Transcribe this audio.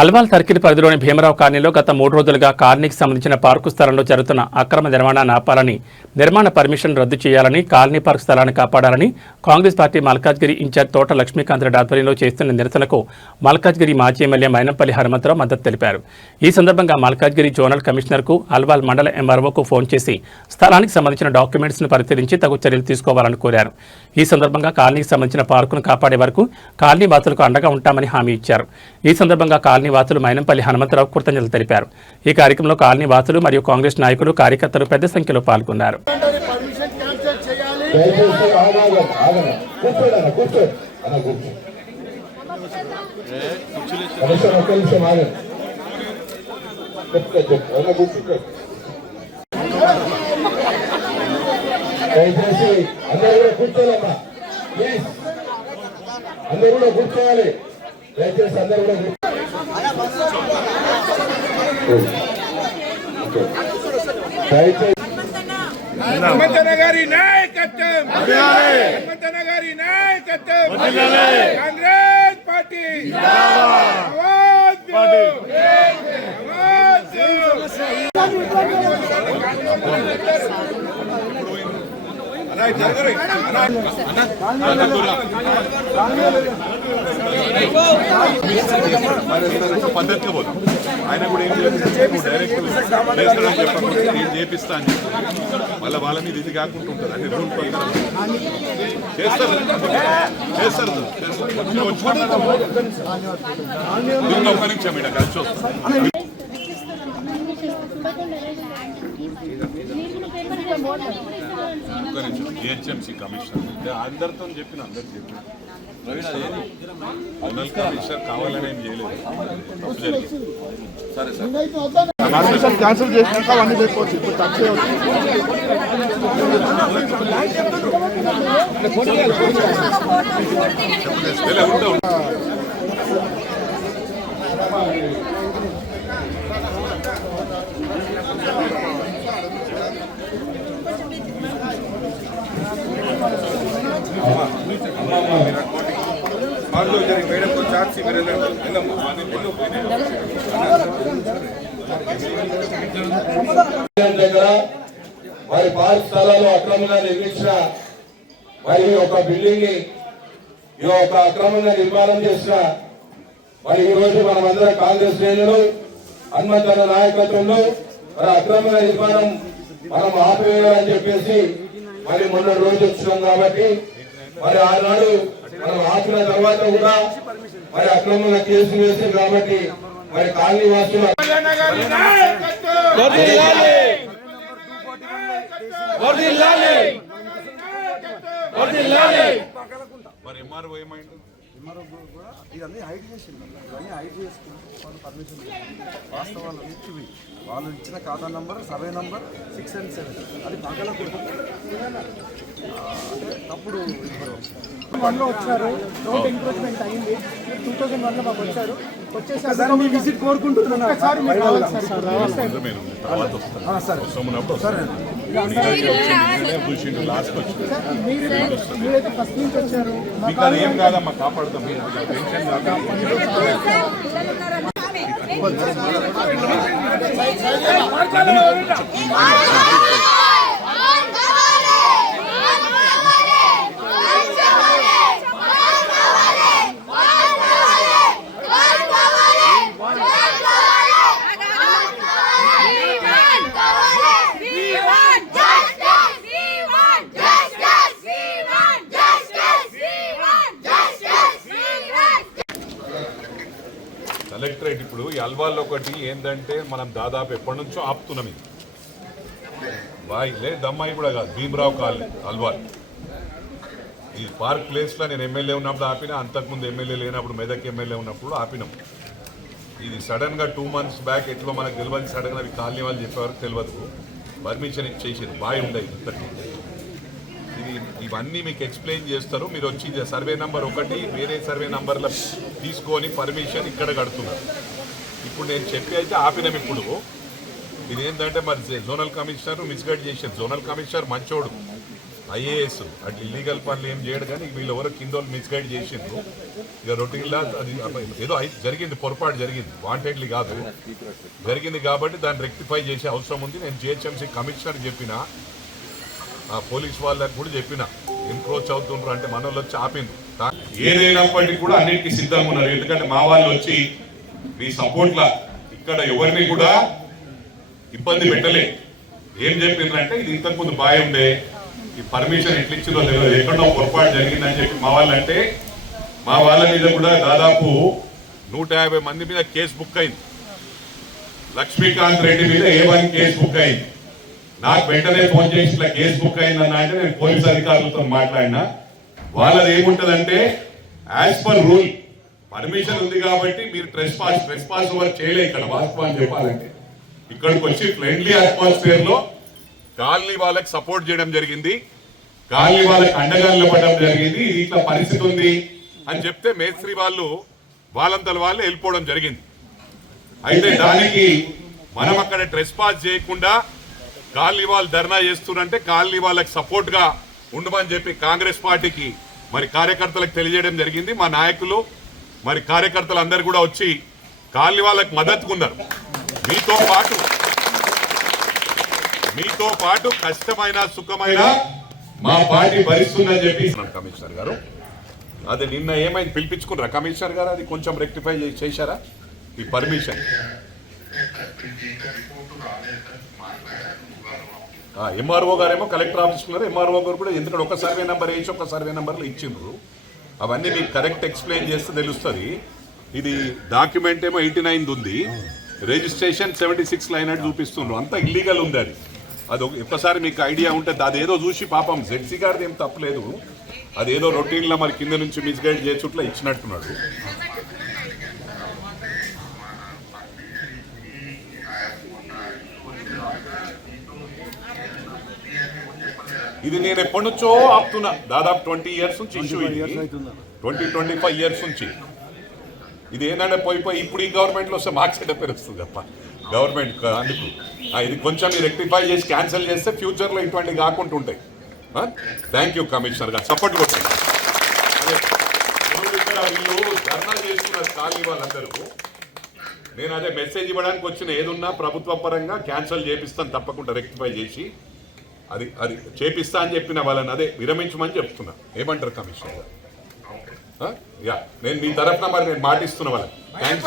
Alwal circle పరిధిలోని భీమరావు కాలనీలో గత 3 రోజులుగా కాలనీకి సంబంధించిన పార్కు స్థలంలో జరుగుతున్న అక్రమ నిర్మాణాన్ని ఆపాలని, నిర్మాణ పర్మిషన్ రద్దు చేయాలని, కాలనీ పార్కు స్థలాన్ని కాపాడాలని కాంగ్రెస్ పార్టీ మల్కాజ్గిరి ఇన్ఛార్జ్ తోట లక్ష్మీకాంత్ రెడ్డి ఆధ్వర్యంలో చేస్తున్న నిరసనకు మల్కాజ్గిరి మాజీ ఎమ్మెల్యే మైనంపల్లి హనుమంతరావు మద్దతు తెలిపారు. ఈ సందర్భంగా మల్కాజ్గిరి జోనల్ కమిషనర్కు, అల్వాల్ మండల ఎంఆర్ఓకు ఫోన్ చేసి స్థలానికి సంబంధించిన డాక్యుమెంట్స్ను పరిశీలించి తగు చర్యలు తీసుకోవాలని కోరారు. ఈ సందర్భంగా కాలనీకి సంబంధించిన పార్కును కాపాడే వరకు కాలనీ వాసులకు అండగా ఉంటామని హామీ ఇచ్చారు. ఈ సందర్భంగా కాలనీ వాసులు మైనంపల్లి హనుమంతరావు కృతజ్ఞతలు తెలిపారు. ఈ కార్యక్రమంలో కాలనీ వాసులు మరియు కాంగ్రెస్ నాయకులు, కార్యకర్తలు పెద్ద సంఖ్యలో పాల్గొన్నారు. హనుమంతనగారి నాయకత్వం, హనుమంతనగారి నాయకత్వం, కాంగ్రెస్ పార్టీ పద్ధతిగా పోతాం. ఆయన కూడా ఏం డైరెక్ట్ చెప్పకుండా నేను చేపిస్తా అని చెప్పి మళ్ళీ వాళ్ళ మీద ఇది కాకుండా ఉంటుంది. అంటే రూల్ ప్రకారం చేస్తారు. ఒక్క నిమిషం ఇక్కడ కలిసి వస్తాం. జిహెచ్ఎంసీ కమిషనర్ అందరితో చెప్పిన ఫైనల్ కమిషనర్ కావాలని ఏం చేయలేదు. తప్పు జరిగింది. సరే సార్ క్యాన్సిల్ చేసినాక అవన్నీ చేసుకోవచ్చు. ఇప్పుడు తప్పే దగ్గర వారి పార్క్ స్థలాల్లో అక్రమంగా నిర్మించిన మరి ఒక బిల్డింగ్ ని అక్రమంగా నిర్మాణం చేసిన మరి ఈ రోజు మనమందరం కాంగ్రెస్ శ్రేణులు హనుమంతన్న నాయకత్వంలో మరి అక్రమంగా నిర్మాణం మనం ఆపేయాలని చెప్పేసి మరి మొన్న రోజు వచ్చినాం. కాబట్టి మరి ఆనాడు మనం ఆపిన తర్వాత కూడా మరి అక్రమంగా కేసు వేసింది. కాబట్టి మరి కాలనీ వాసులు మరి ఎంఆర్ఓ ఏమైంది? ఇవన్నీ హైడ్ చేసింది. ఇవన్నీ హైడ్ చేసుకుని వాళ్ళు పర్మిషన్ వాస్తవాలు ఇవి వాళ్ళు ఇచ్చిన ఖాతా నంబర్, సర్వే నంబర్ 6 and 7 అది పగల అంటే తప్పుడు వన్లో వచ్చారు. రోడ్ ఎంక్రోచ్మెంట్ అయింది 2001లో మాకు వచ్చారు. వచ్చేసారి మీ విజిట్ కోరుకుంటున్నాను. ఒకసారి మీరు రావాలి సార్. మీరైతే ఫస్ట్ నుంచి వచ్చారు. ఏం కాదమ్మా, కాపాడుతాం. కలెక్టరేట్ ఇప్పుడు ఈ అల్వాల్లో ఒకటి ఏంటంటే మనం దాదాపు ఎప్పటి నుంచో ఆపుతున్నాం. ఇది బాయిలే దమ్మాయి కూడా కాదు, భీమరావు కాలనీ అల్వాల్. ఈ పార్క్ ప్లేస్లో నేను ఎమ్మెల్యే ఉన్నప్పుడు ఆపిన, అంతకుముందు ఎమ్మెల్యే లేనప్పుడు మెదక్ ఎమ్మెల్యే ఉన్నప్పుడు ఆపినాం. ఇది సడన్గా 2 months బ్యాక్ ఎట్లా మనకు తెలియదు. సడన్గా అవి కాలనీ వాళ్ళు చెప్పేవారు తెలియదు. పర్మిషన్ ఇచ్చేసారు. బాయ్ ఉండేది ఇంతకు. ఇది ఇవన్నీ మీకు ఎక్స్ప్లెయిన్ చేస్తారు. మీరు వచ్చి సర్వే నెంబర్ 1 వేరే సర్వే నెంబర్లో తీసుకొని పర్మిషన్ ఇక్కడ కడుతున్నారు. ఇప్పుడు నేను చెప్పి అయితే ఆపినాం. ఇప్పుడు ఇదేంటంటే మరి జోనల్ కమిషనర్ మిస్గైడ్ చేశారు. జోనల్ కమిషనర్ మంచోడు, ఐఏఎస్ అట్లా ఇల్లీగల్ పనులు ఏం చేయడు, కానీ వీళ్ళు ఎవరో కింద వాళ్ళు మిస్గైడ్ చేసిండ్రు. ఇక రొటీన్లా అది ఏదో జరిగింది, పొరపాటు జరిగింది, వాంటెడ్లీ కాదు, జరిగింది కాబట్టి దాన్ని రెక్టిఫై చేసే అవసరం ఉంది. నేను జిహెచ్ఎంసీ కమిషనర్ చెప్పిన, ఆ పోలీస్ వాళ్ళకి కూడా చెప్పిన, ఎన్క్రోచ్ అవుతుండ్రు అంటే మన వాళ్ళు వచ్చి ఆపిండ్రు. ఏదైనప్పటికీ కూడా అన్నిటికీ సిద్ధంగా ఉన్నారు. ఎందుకంటే మా వాళ్ళు వచ్చి మీ సపోర్ట్లా ఇక్కడ ఎవరిని కూడా ఇబ్బంది పెట్టలే. ఏం చెప్పిండ్రంటే ఇది ఇంతకుముందు బాగా ఉండే, ఈ పర్మిషన్ ఎట్లా ఇచ్చిందో తెలియదు, ఎక్కడో పొరపాటు జరిగిందని చెప్పి మా వాళ్ళంటే, మా వాళ్ళ మీద కూడా దాదాపు 150 మంది మీద కేసు బుక్ అయింది. లక్ష్మీకాంత్ రెడ్డి మీద A1 కేసు బుక్ అయింది. నాకు వెంటనే ఫోన్ చేసి ఇట్లా కేసు బుక్ అయిందన్న అంటే నేను పోలీస్ అధికారులతో మాట్లాడినా. వాళ్ళది ఏముంటదంటే యాజ్ పర్ రూల్ పర్మిషన్ ఉంది కాబట్టి మీరు ట్రెస్ పాస్ ఓవర్ చేయలే. ఇక్కడ వాస్తవాన్ని చెప్పాలంటే ఇక్కడికి వచ్చి ఫ్రెండ్లీ అట్మాస్ఫియర్ లో కాలనీ వాళ్ళకి సపోర్ట్ చేయడం జరిగింది, కాలనీ వాళ్ళకి అండగా నిలబడడం జరిగింది. ఇది ఇట్లా పరిస్థితి ఉంది అని చెప్తే మేస్త్రి వాళ్ళు వాళ్ళంతల వాళ్ళు వెళ్ళిపోవడం జరిగింది. అయితే దానికి మనం అక్కడ ట్రెస్ పాస్ చేయకుండా కాలనీ వాళ్ళు ధర్నా చేస్తున్నారంటే కాలనీ వాళ్ళకి సపోర్ట్ గా ఉండమని చెప్పి కాంగ్రెస్ పార్టీకి మరి కార్యకర్తలకు తెలియజేయడం జరిగింది. మా నాయకులు మరి కార్యకర్తలు అందరు కూడా వచ్చి కాలనీ వాళ్ళకి మద్దతుకున్నారు. మీతో పాటు కష్టమైన సుఖమైన మా పార్టీ భరిస్తుందని చెప్పి కమిషనర్ గారు అది నిన్న ఏమైంది పిలిపించుకున్నారా కమిషనర్ గారు? అది కొంచెం రెక్టిఫై చేశారా ఈ పర్మిషన్? ఎంఆర్ఓ గారేమో కలెక్టర్ ఆఫీస్ ఉన్నారు, ఎంఆర్ఓ గారు కూడా ఎందుకంటే ఒక సర్వే నెంబర్ వేసి ఒక సర్వే నెంబర్లు ఇచ్చిండ్రు. అవన్నీ మీకు కరెక్ట్ ఎక్స్ప్లెయిన్ చేస్తే తెలుస్తుంది. ఇది డాక్యుమెంట్ ఏమో 89 ఉంది, రిజిస్ట్రేషన్ 76 అయినట్టు చూపిస్తుండ్రు. అంతా ఇల్లీగల్ ఉంది. అది ఒక్కసారి మీకు ఐడియా ఉంటుంది. అదేదో చూసి పాపం జెడ్సీ గారిది ఏం తప్పలేదు, అదేదో రొటీన్లో మరి కింద నుంచి మిస్గైడ్ చేసుట్లా ఇచ్చినట్టున్నాడు. ఇది నేను ఎప్పటి నుంచో ఆపుతున్నా, దాదాపు 20 ఇయర్స్ నుంచి ఇష్యూ, 20-25 ఇయర్స్ నుంచి. ఇది ఏంటంటే పోయి ఇప్పుడు ఈ గవర్నమెంట్లో వస్తే మార్క్స్ పేరు వస్తుంది తప్ప గవర్నమెంట్ అందుకు. ఇది కొంచెం రెక్టిఫై చేసి క్యాన్సిల్ చేస్తే ఫ్యూచర్లో ఇటువంటి కాకుండా ఉంటాయి. థ్యాంక్ యూ కమిషనర్ గారు, సపోర్ట్ కొట్టండి. వీళ్ళు ధర్నా చేస్తున్నారు కాలనీ వాళ్ళందరూ. నేను అదే మెసేజ్ ఇవ్వడానికి వచ్చిన, ఏదున్నా ప్రభుత్వ పరంగా క్యాన్సిల్ చేపిస్తాను తప్పకుండా రెక్టిఫై చేసి, అది చేపిస్తా అని చెప్పిన వాళ్ళని అదే విరమించమని చెప్తున్నా. ఏమంటారు కమిషనర్ గారు? నేను మీ తరఫున మరి నేను మాటిస్తున్న వాళ్ళని థ్యాంక్స్.